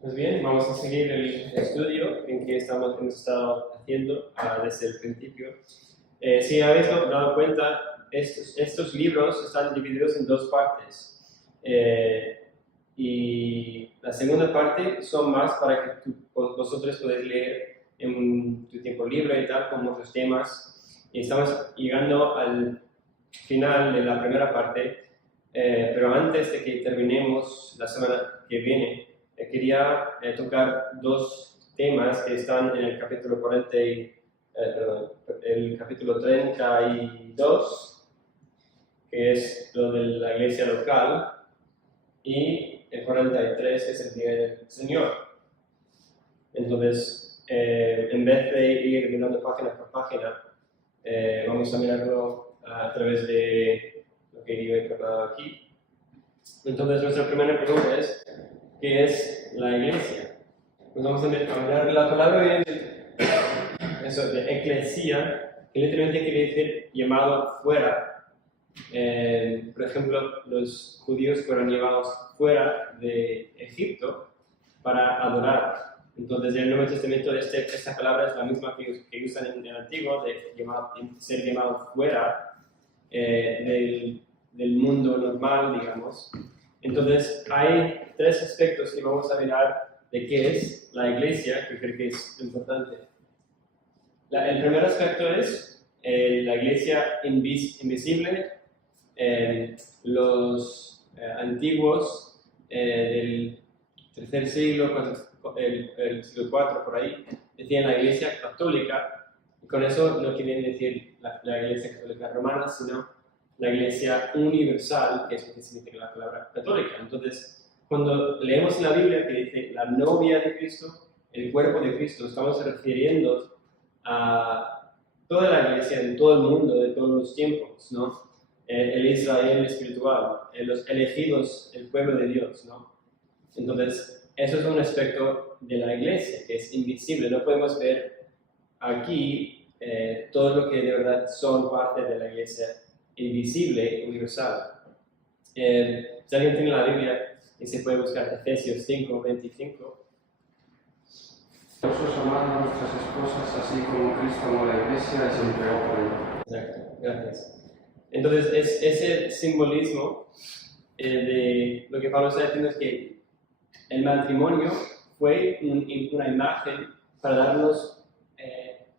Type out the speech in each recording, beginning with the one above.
Pues bien, vamos a seguir el estudio en que hemos estado haciendo desde el principio. Si habéis dado cuenta, estos libros están divididos en dos partes. Y la segunda parte son más para que vosotros podáis leer en tu tiempo libre y tal, con muchos temas. Y estamos llegando al final de la primera parte, pero antes de que terminemos la semana que viene, quería tocar dos temas que están en el capítulo 32, que es lo de la iglesia local, y el 43, que es el Día del Señor. Entonces, en vez de ir mirando página por página, vamos a mirarlo a través de lo que yo he preparado aquí. Entonces, nuestra primera pregunta es, ¿qué es la iglesia? Pues vamos a mirar la palabra de eclesia, que literalmente quiere decir llamado fuera. Por ejemplo, los judíos fueron llevados fuera de Egipto para adorar. Entonces, en el Nuevo Testamento esta palabra es la misma que usan en el Antiguo, de ser llamado fuera del mundo normal, digamos. Entonces, hay tres aspectos que vamos a mirar de qué es la iglesia, que creo que es importante. El primer aspecto es la iglesia invisible. Los antiguos del tercer siglo, el siglo IV, por ahí, decían la iglesia católica, y con eso no quieren decir la iglesia católica romana, sino la iglesia universal, que es lo que significa la palabra católica. Entonces, cuando leemos la Biblia que dice la novia de Cristo, el cuerpo de Cristo, estamos refiriendo a toda la iglesia en todo el mundo, de todos los tiempos, ¿no? El Israel espiritual, los elegidos, el pueblo de Dios, ¿no? Entonces, eso es un aspecto de la iglesia que es invisible. No podemos ver aquí todo lo que de verdad son parte de la iglesia invisible, universal. Si alguien tiene la Biblia y se puede buscar Efesios 5:25. Nosotros amamos a nuestras esposas así como Cristo amó a la iglesia y se entregó por ella. Exacto, gracias. Entonces, ese simbolismo de lo que Pablo está diciendo es que el matrimonio fue una imagen para darnos,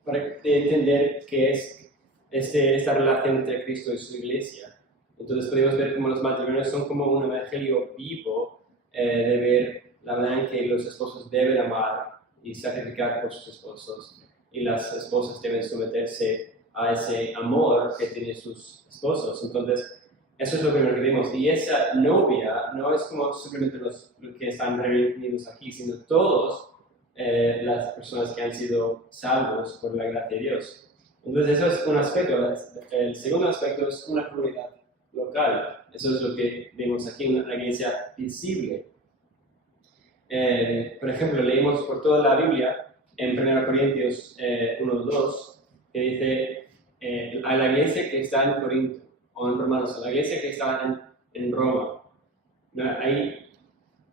para entender qué es esta relación entre Cristo y su iglesia. Entonces podemos ver cómo los matrimonios son como un evangelio vivo de ver la manera en que los esposos deben amar y sacrificar por sus esposos, y las esposas deben someterse a ese amor que tienen sus esposos. Entonces, eso es lo primero que vemos. Y esa novia no es como simplemente los que están reunidos aquí, sino todas las personas que han sido salvos por la gracia de Dios. Entonces, eso es un aspecto. El segundo aspecto es una comunidad local. Eso es lo que vemos aquí, una iglesia visible. Por ejemplo, leímos por toda la Biblia en 1 Corintios 1:2, que dice a la iglesia que está en Corinto, o en Romanos, a la iglesia que está en Roma. Ahí,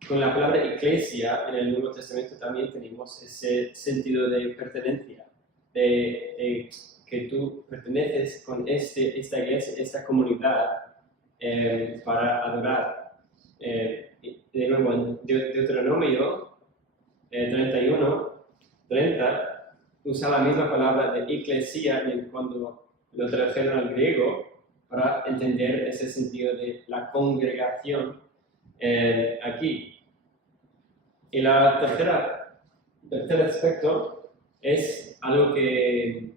con la palabra iglesia en el Nuevo Testamento también tenemos ese sentido de pertenencia, de que tú perteneces con esta iglesia, esta comunidad, para adorar. De nuevo, en Deuteronomio 31:30 usa la misma palabra de iglesia cuando lo trajeron al griego para entender ese sentido de la congregación aquí. Y el tercer aspecto es algo que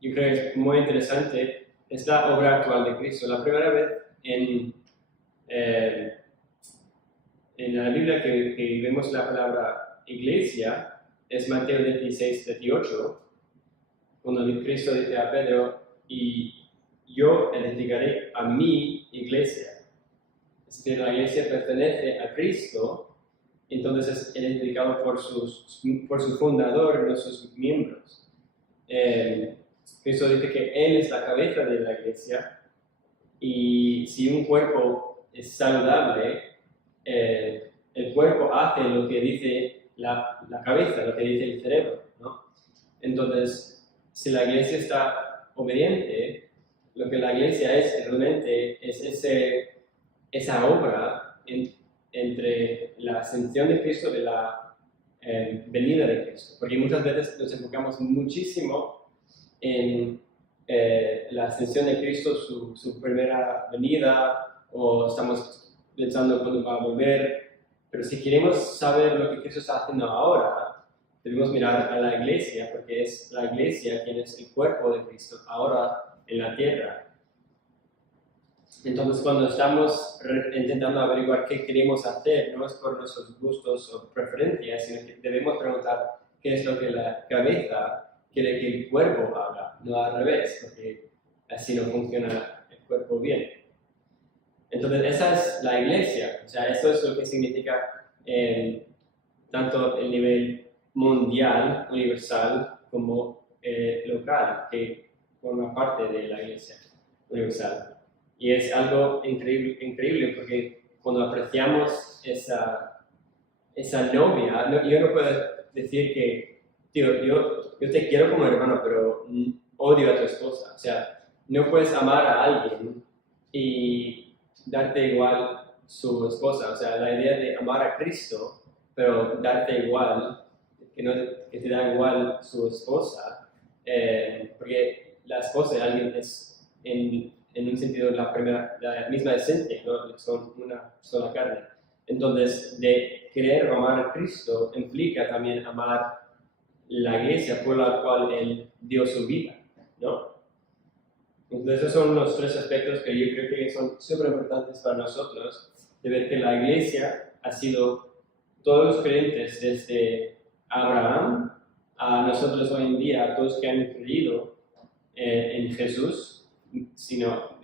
yo creo que es muy interesante, es la obra actual de Cristo. La primera vez en la Biblia que vemos la palabra iglesia es Mateo 16:18, cuando Cristo dice a Pedro, y yo edificaré a mi iglesia. Es decir, la iglesia pertenece a Cristo, entonces es edificado por su fundador, no sus miembros. Cristo dice que Él es la cabeza de la iglesia, y si un cuerpo es saludable, el cuerpo hace lo que dice la cabeza, lo que dice el cerebro, ¿no? Entonces, si la iglesia está obediente, lo que la iglesia es realmente es esa obra entre la ascensión de Cristo y la venida de Cristo. Porque muchas veces nos enfocamos muchísimo en la ascensión de Cristo, su primera venida, o estamos pensando cuándo va a volver. Pero si queremos saber lo que Cristo está haciendo ahora, debemos mirar a la iglesia, porque es la iglesia quien es el cuerpo de Cristo ahora en la tierra. Entonces, cuando estamos intentando averiguar qué queremos hacer, no es por nuestros gustos o preferencias, sino que debemos preguntar qué es lo que la cabeza quiere que el cuerpo haga, no al revés, porque así no funciona el cuerpo bien. Entonces, esa es la iglesia, o sea, eso es lo que significa tanto el nivel mundial, universal, como local, que forma parte de la iglesia universal. Y es algo increíble porque cuando apreciamos esa novia, yo no puedo decir que, tío, yo te quiero como hermano, pero odio a tu esposa. O sea, no puedes amar a alguien y darte igual su esposa. O sea, la idea de amar a Cristo, pero darte igual, que te da igual su esposa, porque la esposa de alguien es en un sentido la misma esencia, ¿no? Son una sola carne. Entonces, de querer amar a Cristo implica también amar la iglesia por la cual Él dio su vida, ¿no? Entonces, esos son los tres aspectos que yo creo que son súper importantes para nosotros, de ver que la iglesia ha sido todos los creyentes desde Abraham a nosotros hoy en día, a todos que han creído en Jesús, sino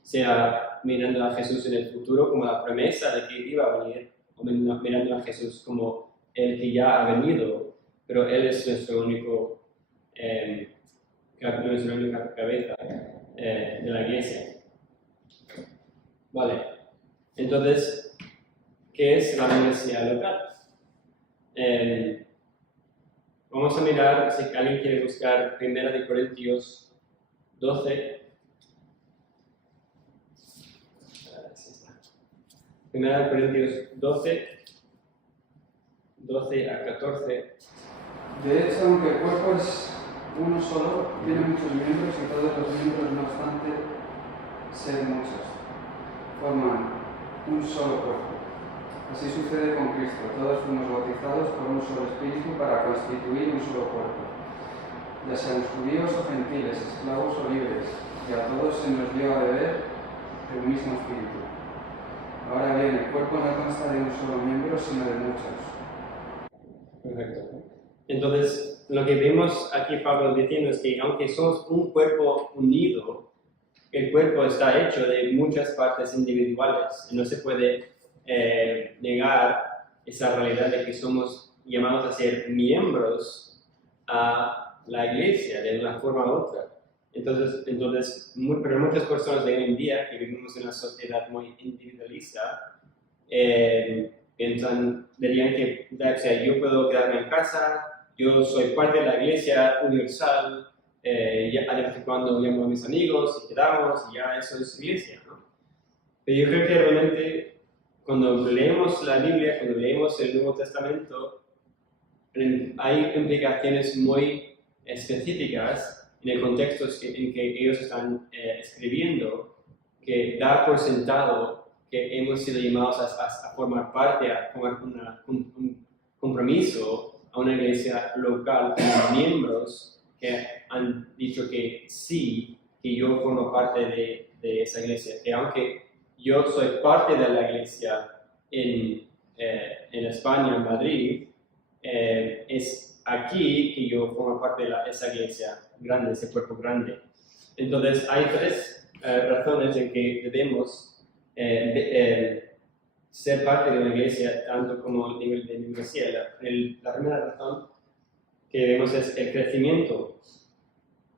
sea mirando a Jesús en el futuro como la promesa de que iba a venir, o mirando a Jesús como el que ya ha venido, pero Él es nuestra única cabeza de la iglesia. Vale, entonces, ¿qué es la iglesia local? Vamos a mirar, si alguien quiere buscar 1 Corintios 12. 1 Corintios 12, 12 a 14. De hecho, aunque el cuerpo es uno solo, tiene muchos miembros y todos los miembros, no obstante ser muchos, forman un solo cuerpo. Así sucede con Cristo. Todos fuimos bautizados por un solo espíritu para constituir un solo cuerpo. Ya seamos judíos o gentiles, esclavos o libres, y a todos se nos dio a beber del mismo espíritu. Ahora bien, el cuerpo no consta de un solo miembro, sino de muchos. Perfecto. Entonces, lo que vemos aquí Pablo diciendo es que aunque somos un cuerpo unido, el cuerpo está hecho de muchas partes individuales. No se puede negar esa realidad de que somos llamados a ser miembros a la iglesia de una forma u otra. Entonces pero muchas personas de hoy en día que vivimos en una sociedad muy individualista dirían que, o sea, yo puedo quedarme en casa, yo soy parte de la iglesia universal, ya cuando llamo a mis amigos y quedamos, y ya eso es iglesia, ¿no? Pero yo creo que realmente cuando leemos la Biblia, cuando leemos el Nuevo Testamento, hay implicaciones muy específicas en el contexto en que ellos están escribiendo, que da por sentado que hemos sido llamados a formar parte, a formar un compromiso a una iglesia local como miembros que han dicho que sí, que yo formo parte de esa iglesia, que aunque yo soy parte de la iglesia en España, en Madrid, es aquí que yo formo parte de esa iglesia grande, ese cuerpo grande. Entonces, hay tres razones en que debemos ser parte de una iglesia, tanto como el nivel de membresía. La primera razón que vemos es el crecimiento.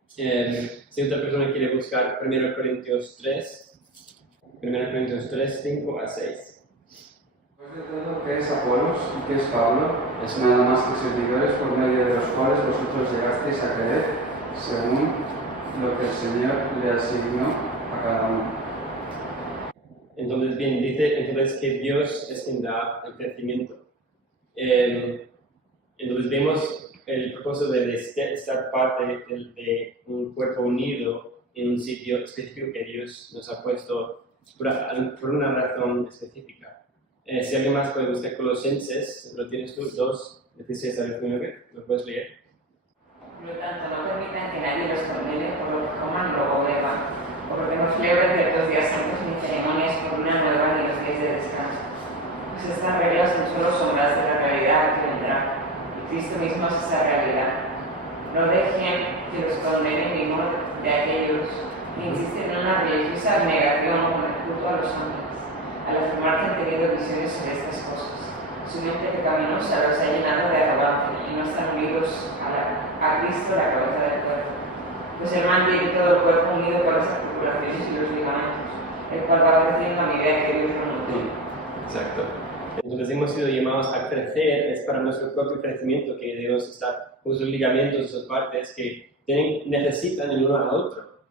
Si otra persona quiere buscar 1 Corintios 3, 5 a 6. Todo que es Apolos y que es Pablo es nada más que servidores por medio de los cuales vosotros llegasteis a creer según lo que el Señor le asignó a cada uno. Entonces, bien, dice entonces que Dios es quien da el crecimiento. Entonces vemos el propósito de estar parte de un cuerpo unido en un sitio específico que Dios nos ha puesto por una razón específica. Si alguien más puede buscar Colosenses, lo tienes tú, 2, 16 al 19, ¿lo puedes leer? Por lo tanto, no permitan que nadie los condene por lo que coman o beban, por lo que no celebren ciertos días santos ni ceremonias por una nueva ni los días de descanso. Pues estas reglas son solo sombras de la realidad que vendrá, y Cristo mismo es esa realidad. No dejen que los condene ninguno de aquellos que insisten en una religiosa abnegación con el culto a los hombres, al afirmar que han tenido visiones sobre estas cosas. Su mente pecaminosa los ha llenado de arrogancia y no están unidos a Cristo, la cabeza del cuerpo. Pues Él mantiene todo el cuerpo unido por las articulaciones y los ligamentos, el cual va creciendo a medida que Dios lo nutre. Exacto. Entonces hemos sido llamados a crecer, es para nuestro propio crecimiento que debemos estar con sus ligamentos, sus partes que necesitan el uno al otro.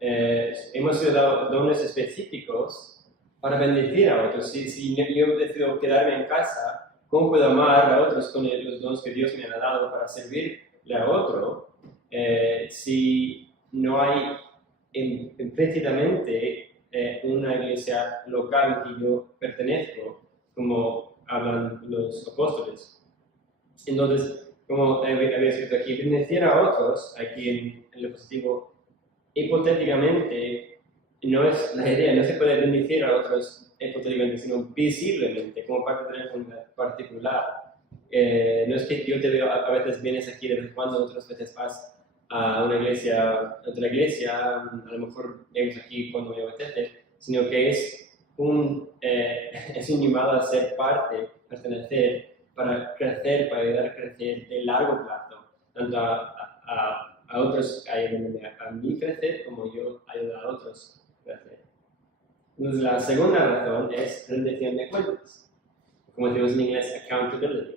Hemos sido dados dones específicos para bendecir a otros. Si yo decido quedarme en casa, ¿cómo puedo amar a otros con los dones que Dios me ha dado para servirle a otro? Si no hay implícitamente una iglesia local que yo pertenezco, como hablan los apóstoles. Entonces, como había escrito aquí, bendecir a otros, aquí en el positivo, hipotéticamente, no es la idea, no se puede bendecir a otros hipotéticamente, sino visiblemente, como parte de una comunidad particular. No es que yo te veo, a veces vienes aquí de vez en cuando, otras veces vas a una iglesia, a otra iglesia, a lo mejor vienes aquí cuando me apetece, sino que es un llamado a ser parte, pertenecer, para crecer, para ayudar a crecer de largo plazo, tanto a otros que ayudan a mí crecer, como yo ayudar a otros a crecer. Entonces, la segunda razón es rendición de cuentas, como decimos en inglés, accountability.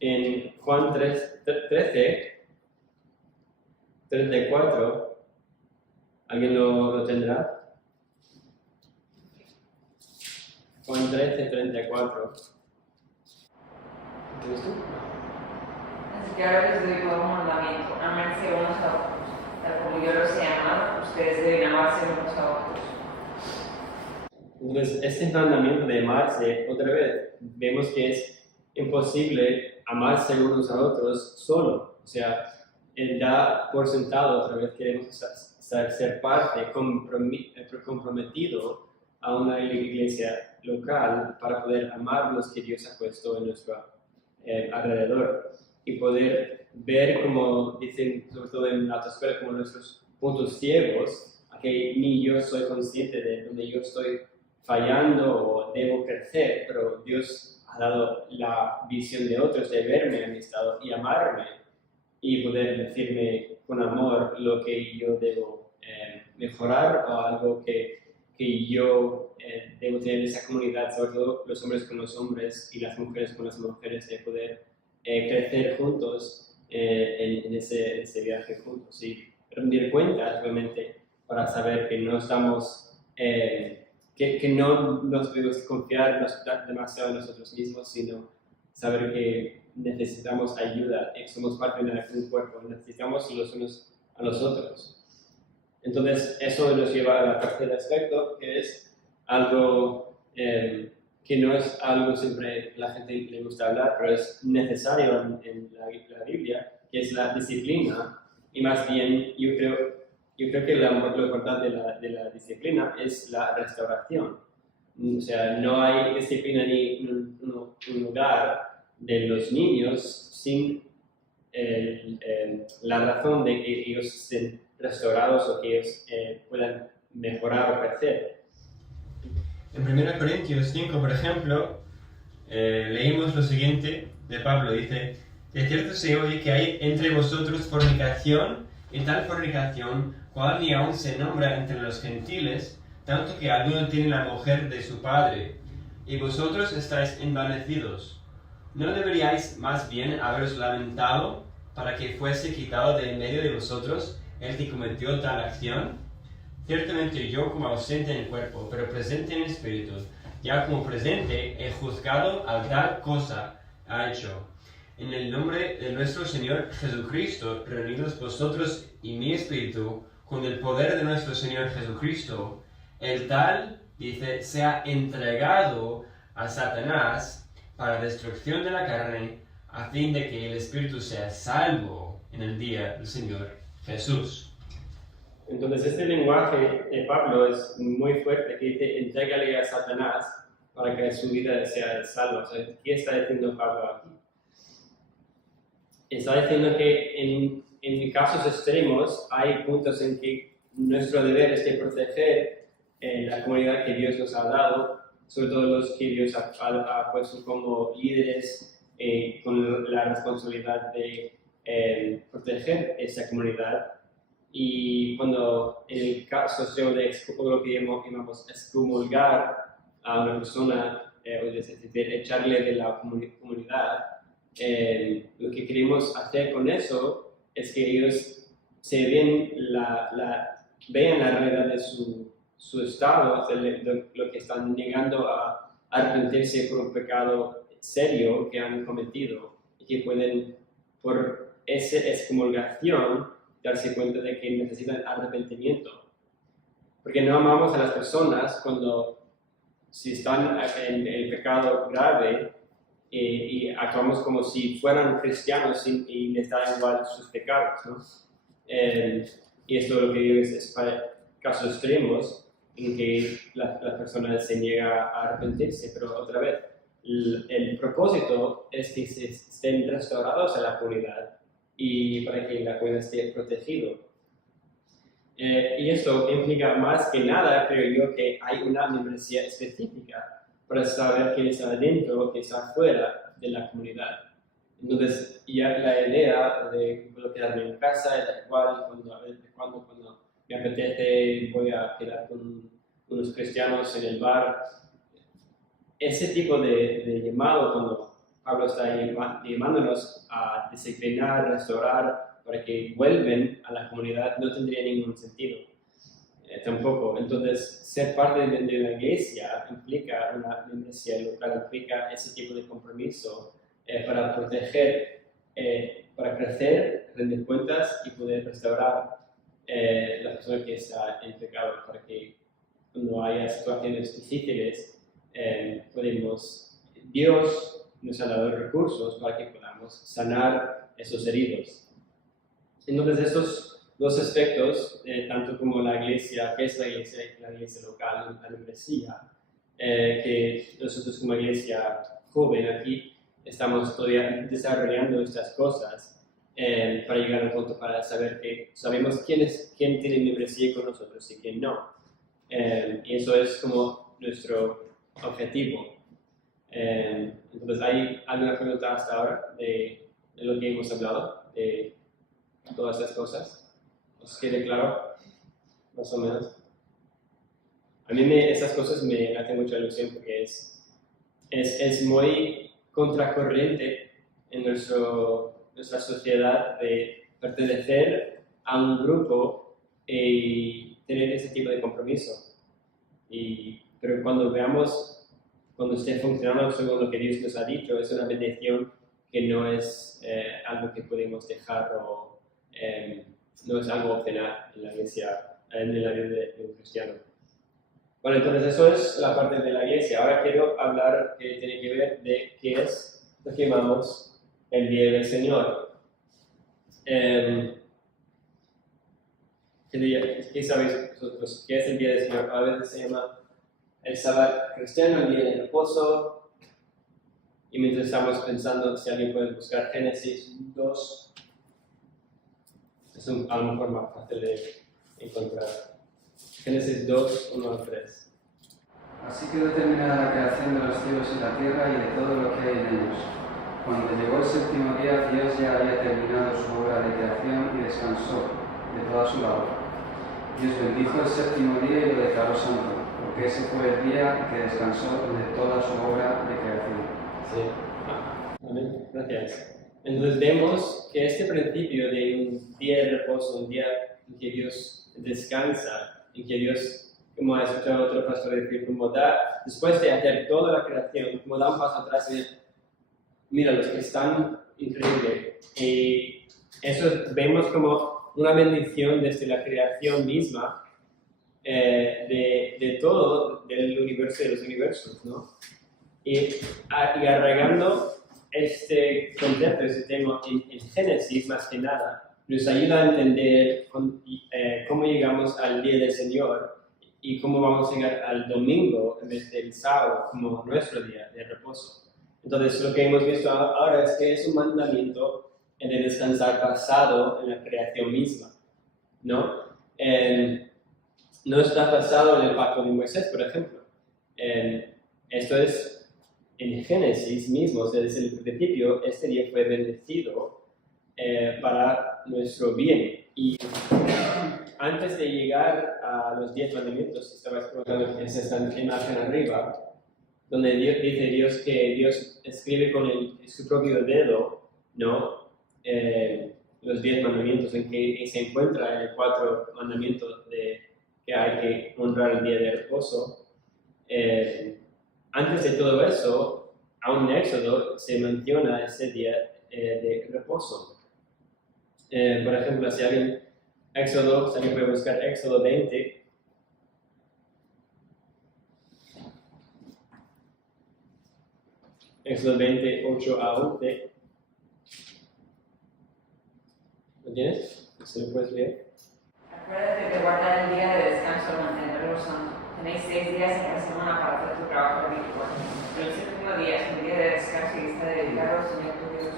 En Juan 34, ¿alguien lo tendrá? Juan 13:34. ¿Tienes tú? Así que ahora les doy un nuevo mandamiento: ámense unos a otros. Tal como yo los he amado, ustedes deben amarse unos a otros. Entonces, este mandamiento de amarse, otra vez, vemos que es imposible amarse unos a otros solo. O sea, él da por sentado, otra vez queremos ser parte, comprometido a una iglesia local para poder amar los que Dios ha puesto en nuestro alrededor y poder ver, como dicen sobre todo en la autoescuela, como nuestros puntos ciegos, a que ni yo soy consciente de donde yo estoy fallando o debo crecer, pero Dios ha dado la visión de otros de verme en mi estado y amarme y poder decirme con amor lo que yo debo mejorar o algo que yo debo tener en esa comunidad, sobre todo los hombres con los hombres y las mujeres con las mujeres, de poder crecer juntos en ese viaje juntos y rendir cuentas realmente para saber que no estamos, que no nos debemos confiar demasiado en nosotros mismos, sino saber que necesitamos ayuda, somos parte de un cuerpo, necesitamos los unos a los otros. Entonces, eso nos lleva al tercer aspecto, que es algo que no es algo siempre la gente le gusta hablar, pero es necesario en la Biblia, que es la disciplina. Y más bien, yo creo que lo importante de la disciplina es la restauración. O sea, no hay disciplina ni un lugar de los niños sin la razón de que ellos estén restaurados o que ellos puedan mejorar o crecer. En 1 Corintios 5, por ejemplo, leímos lo siguiente de Pablo, dice: de cierto se oye que hay entre vosotros fornicación, y tal fornicación, cual ni aún se nombra entre los gentiles, tanto que alguno tiene la mujer de su padre. y vosotros estáis envanecidos. ¿No deberíais más bien haberos lamentado para que fuese quitado de en medio de vosotros el que cometió tal acción? Ciertamente yo como ausente en el cuerpo, pero presente en el espíritu, ya como presente he juzgado al tal cosa ha hecho. En el nombre de nuestro Señor Jesucristo, reunidos vosotros y mi espíritu, con el poder de nuestro Señor Jesucristo, el tal, dice, sea entregado a Satanás para destrucción de la carne, a fin de que el espíritu sea salvo en el día del Señor Jesús. Entonces este lenguaje de Pablo es muy fuerte, que dice, entrégale a Satanás para que su vida sea salva. O sea, ¿qué está diciendo Pablo aquí? Está diciendo que en casos extremos hay puntos en que nuestro deber es de proteger la comunidad que Dios nos ha dado, sobre todo los que Dios ha puesto como líderes con la responsabilidad de proteger esa comunidad. Y cuando en el caso de lo que llamamos excomulgar a una persona, o decir, echarle de la comunidad, lo que queremos hacer con eso es que ellos se vean la realidad de su estado, de lo que están negando a arrepentirse por un pecado serio que han cometido y que pueden, por esa excomulgación, darse cuenta de que necesitan arrepentimiento. Porque no amamos a las personas si están en el pecado grave y actuamos como si fueran cristianos y les da igual sus pecados, ¿no? Y esto lo que digo es para casos extremos en que la persona se niega a arrepentirse, pero otra vez, el propósito es que se estén restaurados a la comunidad y para que la comunidad esté protegido. Y esto implica más que nada, creo yo, que hay una membresía específica para saber quién está adentro, quién está fuera de la comunidad. Entonces, ya la idea de puedo quedarme en casa, da igual, cuando me apetece voy a quedar con unos cristianos en el bar. Ese tipo de llamado, cuando Pablo está llamándonos a disciplinar, restaurar, para que vuelven a la comunidad, no tendría ningún sentido. Tampoco. Entonces, ser parte de la iglesia implica una membresía local, implica ese tipo de compromiso para proteger, para crecer, rendir cuentas y poder restaurar la persona que está en pecado, para que cuando haya situaciones difíciles, Dios nos ha dado recursos para que podamos sanar esos heridos. Entonces, estos dos aspectos, tanto como la iglesia, que es la iglesia local, la membresía, que nosotros como iglesia joven aquí estamos todavía desarrollando estas cosas para llegar a un punto para saber que sabemos quién tiene membresía con nosotros y quién no. Y eso es como nuestro objetivo. Entonces, ¿hay alguna pregunta hasta ahora de lo que hemos hablado? De todas estas cosas. ¿Os quede claro? Más o menos. A mí esas cosas me hacen mucha ilusión porque es muy contracorriente en nuestra sociedad de pertenecer a un grupo y tener ese tipo de compromiso. Pero cuando esté funcionando según lo que Dios nos ha dicho, es una bendición que no es algo que podemos dejar o no es algo opcional en la iglesia, en la vida de un cristiano. Bueno, entonces eso es la parte de la iglesia. Ahora quiero hablar que tiene que ver de qué es lo que llamamos el Día del Señor. ¿Qué sabéis vosotros? ¿Qué es el Día del Señor? A veces se llama el sábado cristiano, el día de reposo. Y mientras estamos pensando, si alguien puede buscar Génesis 2, es a lo mejor más fácil de encontrar. Génesis 2, 1 al 3. Así quedó terminada la creación de los cielos y la tierra y de todo lo que hay en ellos. Cuando llegó el séptimo día, Dios ya había terminado su obra de creación y descansó de toda su labor. Dios bendijo el séptimo día y lo declaró santo, porque ese fue el día que descansó de toda su obra de creación. Sí. Amén. Gracias. Entonces vemos que este principio de un día de reposo, un día en que Dios descansa, en que Dios, como ha escuchado otro pastor decir, como da, después de hacer toda la creación, como da un paso atrás y dice, mira, los que están increíbles. Y eso vemos como una bendición desde la creación misma, de todo, del universo y de los universos, ¿no? Y arraigando este concepto, este tema en Génesis más que nada, nos ayuda a entender cómo llegamos al día del Señor y cómo vamos a llegar al domingo en vez del sábado como nuestro día de reposo. Entonces, lo que hemos visto ahora es que es un mandamiento de descansar basado en la creación misma, ¿no? No está basado en el pacto de Moisés, por ejemplo. Esto es en Génesis mismo, o sea, desde el principio, este día fue bendecido para nuestro bien. Y antes de llegar a los 10 mandamientos, estaba explicando que es esta imagen arriba, donde dice Dios que Dios escribe con su propio dedo, ¿no? Los 10 mandamientos, en que se encuentra en el 4 mandamientos de que hay que honrar el día de reposo. Antes de todo eso, aún en Éxodo se menciona ese día de reposo. Por ejemplo, si alguien puede buscar Éxodo 20, Éxodo 20, 8 a 11. ¿Lo tienes? ¿Se lo puedes leer? Acuérdate de guardar el día de descanso, mantenerlo santo. Tenéis 6 días en la semana para hacer tu trabajo habitual. Pero el séptimo día es un día de descanso y está dedicado al Señor tu Dios.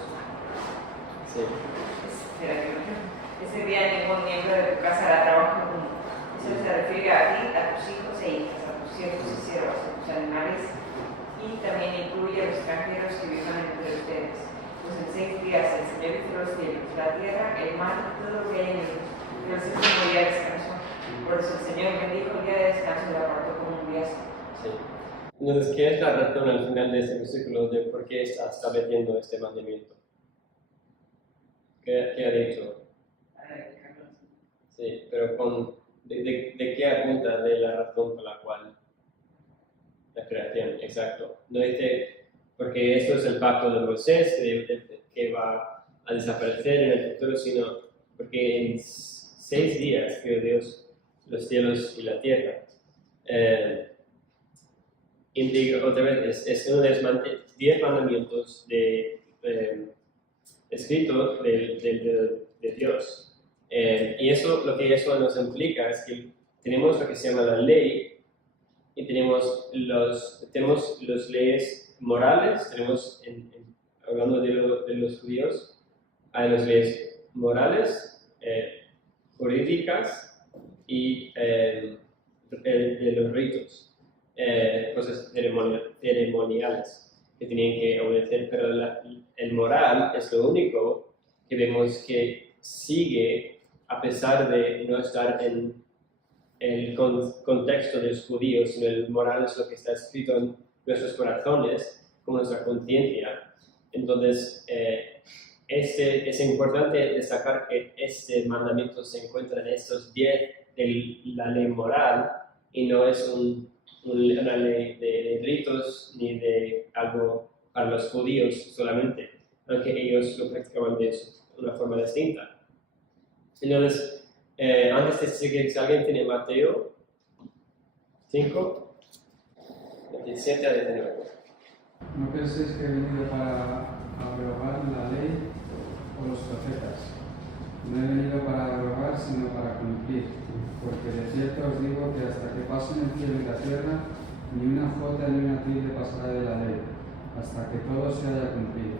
Sí. Ese día ningún miembro de tu casa hará trabajo alguno. Eso se refiere a ti, a tus hijos e hijas, a tus siervos y siervas, a tus animales, y también incluye a los extranjeros que vivan entre ustedes. Pues en 6 días el Señor hizo los cielos, la tierra, el mar y todo lo que hay en ellos. Pero el séptimo día descansó. Por eso el Señor bendijo el día de descanso y lo apartó como un día santo. Sí. Entonces, ¿qué es la razón al final de este versículo de por qué está estableciendo este mandamiento? ¿Qué ha dicho? Sí, pero ¿de qué apunta de la razón por la cual la creación? Exacto. No dice, porque esto es el pacto de Moisés que va a desaparecer en el futuro, sino porque en 6 días creó Dios los cielos y la tierra. Indica otra vez, es uno de los 10 mandamientos escritos de Dios. Y eso, lo que eso nos implica es que tenemos lo que se llama la ley y tenemos los leyes morales, hablando de los judíos, hay las leyes morales, jurídicas y de los ritos, cosas ceremoniales que tienen que obedecer, pero el moral es lo único que vemos que sigue a pesar de no estar en el contexto de los judíos, sino el moral es lo que está escrito en nuestros corazones, como nuestra conciencia. Entonces, es importante destacar que este mandamiento se encuentra en estos 10 de la ley moral y no es una ley de ritos ni de algo para los judíos solamente, aunque ellos lo practicaban de una forma distinta. Entonces, antes de seguir, si alguien tiene Mateo 5, 17 a 19. No penséis que he venido para abrogar la ley o los profetas. No he venido para abrogar, sino para cumplir. Porque de cierto os digo que hasta que pasen el cielo y la tierra, ni una jota ni una tilde pasará de la ley, hasta que todo se haya cumplido.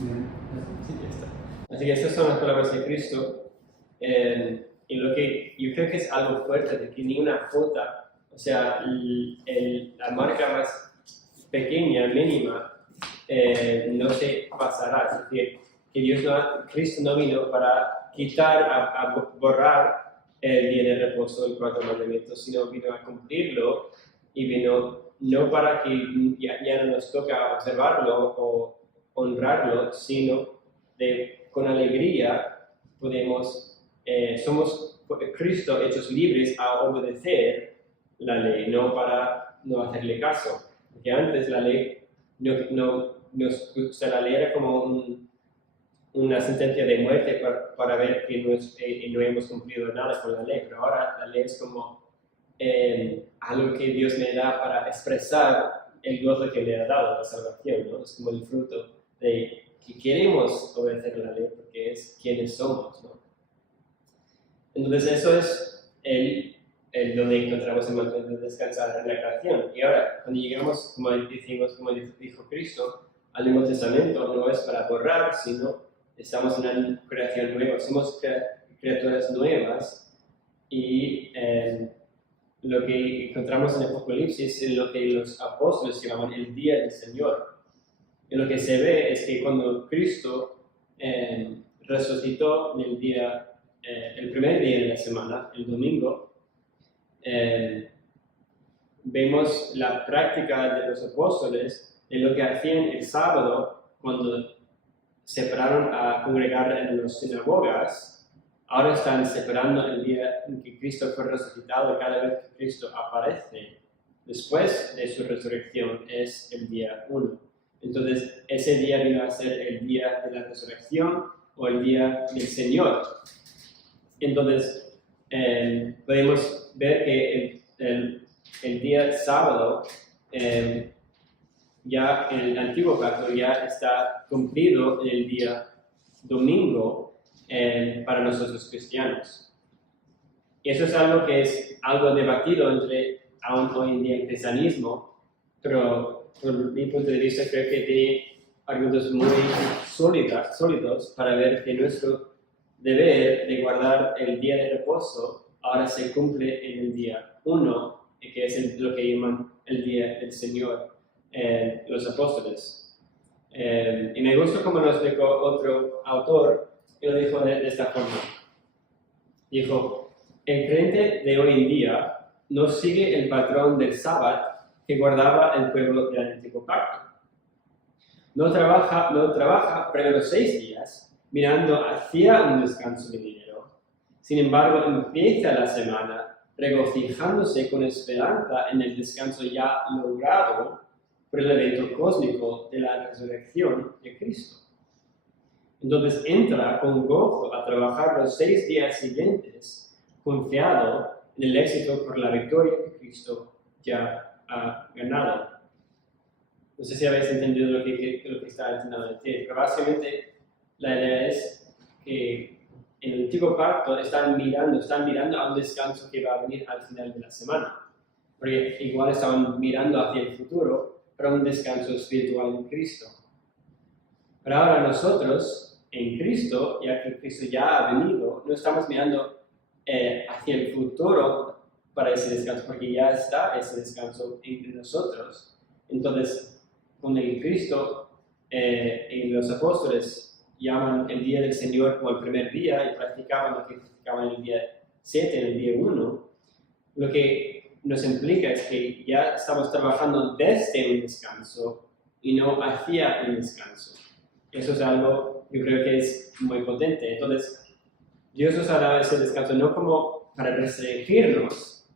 Bien. Sí, ya está. Así que estas son las palabras de Cristo. Y lo que yo creo que es algo fuerte, de que ni una jota, o sea, la marca más pequeña, mínima, no se pasará. Es decir, que Cristo no vino para quitar, a borrar el día de reposo, el cuarto mandamiento, sino vino a cumplirlo y vino no para que ya no nos toca observarlo o honrarlo, sino con alegría somos Cristo hechos libres a obedecer la ley, no para no hacerle caso. Porque antes la ley la ley era como una sentencia de muerte para ver que no hemos cumplido nada con la ley, pero ahora la ley es como algo que Dios me da para expresar el gozo que le ha dado, la salvación, ¿no? Es como el fruto de que queremos obedecer la ley porque es quienes somos, ¿no? Entonces eso es donde encontramos el momento de descansar en la creación. Y ahora, cuando llegamos, como dijo Cristo, al Nuevo Testamento, no es para borrar, sino estamos en una creación nueva, somos criaturas nuevas y lo que encontramos en el Apocalipsis es lo que los apóstoles llamaban el día del Señor. Y lo que se ve es que cuando Cristo resucitó el primer día de la semana, el domingo, vemos la práctica de los apóstoles de lo que hacían el sábado cuando se pararon a congregar en las sinagogas. Ahora están separando el día en que Cristo fue resucitado y cada vez que Cristo aparece después de su resurrección es el día 1. Entonces, ese día vino a ser el día de la resurrección o el día del Señor. Entonces, podemos ver que el día sábado, ya en el antiguo pacto, ya está cumplido en el día domingo para nosotros cristianos. Y eso es algo que es algo debatido aún hoy en día el cristianismo, pero por mi punto de vista creo que tiene argumentos muy sólidos para ver que nuestro deber de guardar el día de reposo ahora se cumple en el día 1, que es lo que llaman el día del Señor, los apóstoles. Y me gusta cómo lo explicó otro autor, que lo dijo de esta forma. Dijo, el creyente de hoy en día no sigue el patrón del sábado que guardaba el pueblo del antiguo pacto. No trabaja primero 6 días mirando hacia un descanso de dinero. Sin embargo, empieza la semana regocijándose con esperanza en el descanso ya logrado por el evento cósmico de la resurrección de Cristo. Entonces entra con gozo a trabajar los 6 días siguientes, confiado en el éxito por la victoria que Cristo ya ha ganado. No sé si habéis entendido lo que está intentando decir, pero básicamente la idea es que en el antiguo pacto están mirando a un descanso que va a venir al final de la semana. Porque igual estaban mirando hacia el futuro para un descanso espiritual en Cristo. Pero ahora nosotros, en Cristo, ya que Cristo ya ha venido, no estamos mirando hacia el futuro para ese descanso, porque ya está ese descanso entre nosotros. Entonces, con el Cristo y los apóstoles llaman el día del Señor como el primer día y practicaban lo que practicaban el día 7, el día 1, lo que nos implica es que ya estamos trabajando desde un descanso y no hacia un descanso. Eso es algo, yo creo que es muy potente. Entonces, Dios nos ha dado ese descanso no como para restringirnos,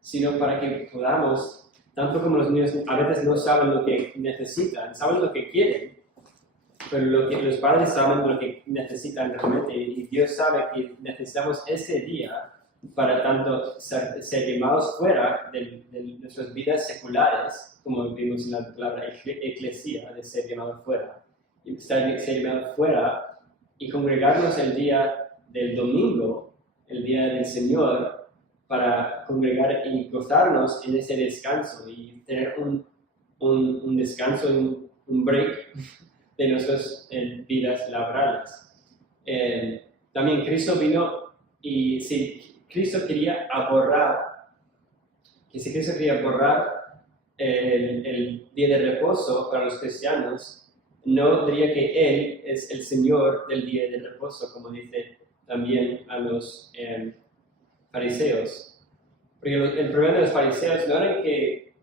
sino para que podamos, tanto como los niños a veces no saben lo que necesitan, saben lo que quieren, pero los padres saben lo que necesitan realmente y Dios sabe que necesitamos ese día para tanto ser llamados fuera de nuestras vidas seculares, como vimos en la palabra eclesia, de ser llamados fuera, y ser llamados fuera y congregarnos el día del domingo, el día del Señor, para congregar y gozarnos en ese descanso y tener un descanso, un break de nuestras vidas laborales. También Cristo vino y si Cristo quería borrar el día de reposo para los cristianos, no diría que Él es el Señor del día de reposo, como dice también a los fariseos. Porque el problema de los fariseos no era que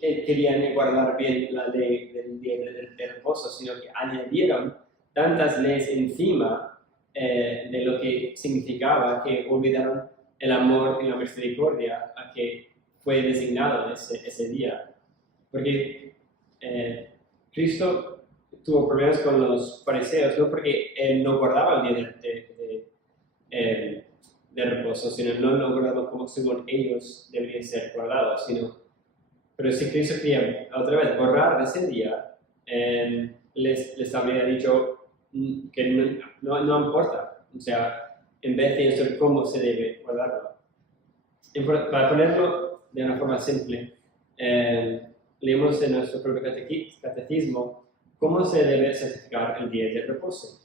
querían guardar bien la ley del día de reposo, sino que añadieron tantas leyes encima de lo que significaba que olvidaron el amor y la misericordia a que fue designado ese día. Porque Cristo tuvo problemas con los fariseos, no porque él no guardaba el día de reposo, sino no lo guardaba como según ellos deberían ser guardados, pero si Cristo quería otra vez borrar ese día, les habría dicho que no importa, o sea, en vez de decir cómo se debe guardarlo. Para ponerlo de una forma simple, leemos en nuestro propio catecismo cómo se debe santificar el día de reposo.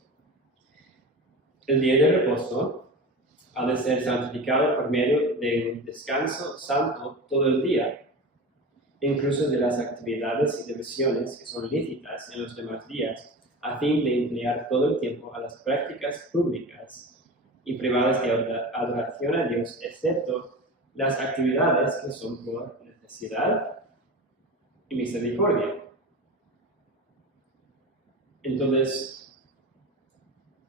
El día de reposo ha de ser santificado por medio de un descanso santo todo el día, incluso de las actividades y diversiones que son lícitas en los demás días, a fin de emplear todo el tiempo a las prácticas públicas y privadas de adoración a Dios, excepto las actividades que son por necesidad y misericordia. Entonces,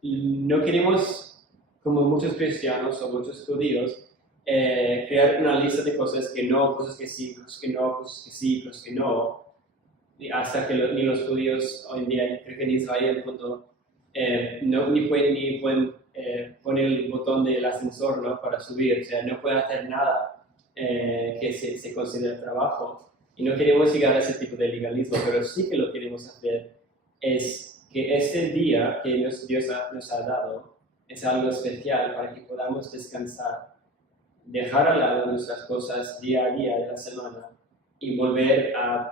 no queremos, como muchos cristianos o muchos judíos, crear una lista de cosas que no, cosas que sí, cosas que no, cosas que sí, cosas que no, hasta que ni los judíos hoy en día, creo que en Israel, ni pueden poner el botón del ascensor, ¿no?, para subir, o sea, no pueden hacer nada que se considere trabajo. Y no queremos llegar a ese tipo de legalismo, pero sí que lo queremos hacer, es que este día que Dios nos ha dado es algo especial para que podamos descansar, dejar al lado nuestras cosas día a día de la semana y volver a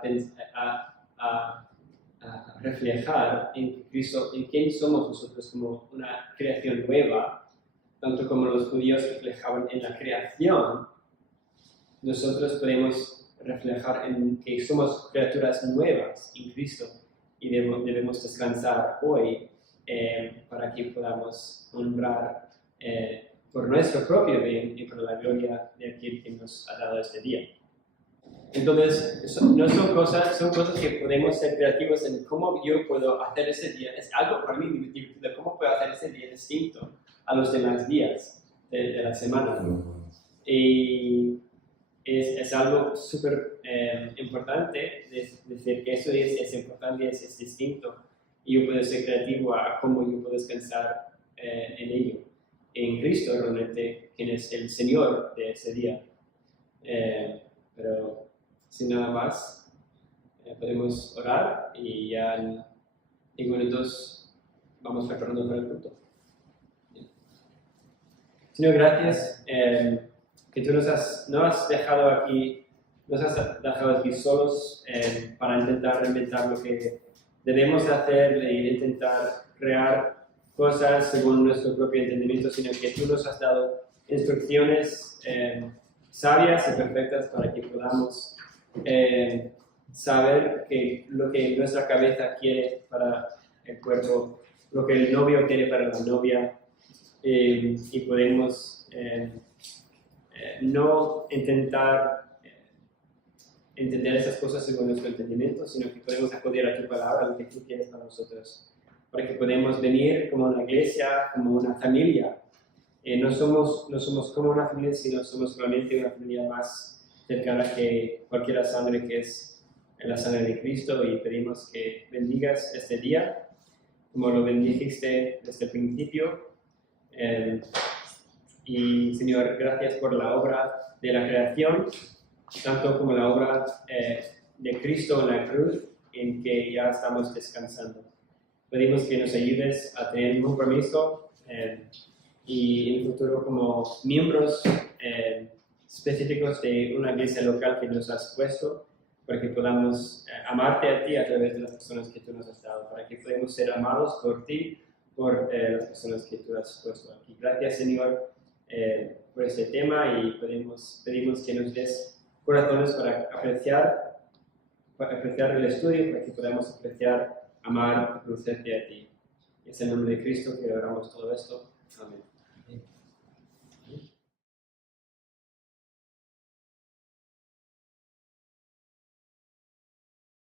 reflejar en Cristo, en quién somos nosotros como una creación nueva, tanto como los judíos reflejaban en la creación. Nosotros podemos reflejar en que somos criaturas nuevas en Cristo y debemos descansar hoy para que podamos honrar por nuestro propio bien y por la gloria de aquel que nos ha dado este día. Entonces, no son cosas que podemos ser creativos en cómo yo puedo hacer ese día. Es algo para mí divertido, cómo puedo hacer ese día distinto a los demás días de la semana. Y es algo súper importante decir que eso es importante, es distinto. Y yo puedo ser creativo a cómo yo puedo descansar en ello. En Cristo, realmente, quien es el Señor de ese día. Pero sin nada más, podemos orar y ya en 5 minutos vamos preparando para el culto. Señor, gracias que tú nos has dejado aquí solos para intentar reinventar lo que debemos hacer e intentar crear cosas según nuestro propio entendimiento, sino que tú nos has dado instrucciones sabias y perfectas para que podamos saber que lo que nuestra cabeza quiere para el cuerpo, lo que el novio quiere para la novia, y podemos no intentar entender esas cosas según nuestro entendimiento, sino que podemos acudir a tu palabra, lo que tú quieres para nosotros, para que podamos venir como una iglesia, como una familia. No somos como una familia, sino somos realmente una familia más cercana que cualquier sangre, que es la sangre de Cristo, y pedimos que bendigas este día, como lo bendijiste desde el principio. Y Señor, gracias por la obra de la creación, tanto como la obra de Cristo en la cruz, en que ya estamos descansando. Pedimos que nos ayudes a tener un compromiso y en el futuro como miembros específicos de una iglesia local que nos has puesto, para que podamos amarte a ti a través de las personas que tú nos has dado, para que podamos ser amados por ti, por las personas que tú has puesto aquí. Gracias, Señor, por este tema, y pedimos que nos des corazones para apreciar el estudio, para que podamos apreciar, amar y conocerte a ti. Es en el nombre de Cristo que oramos todo esto. Amén.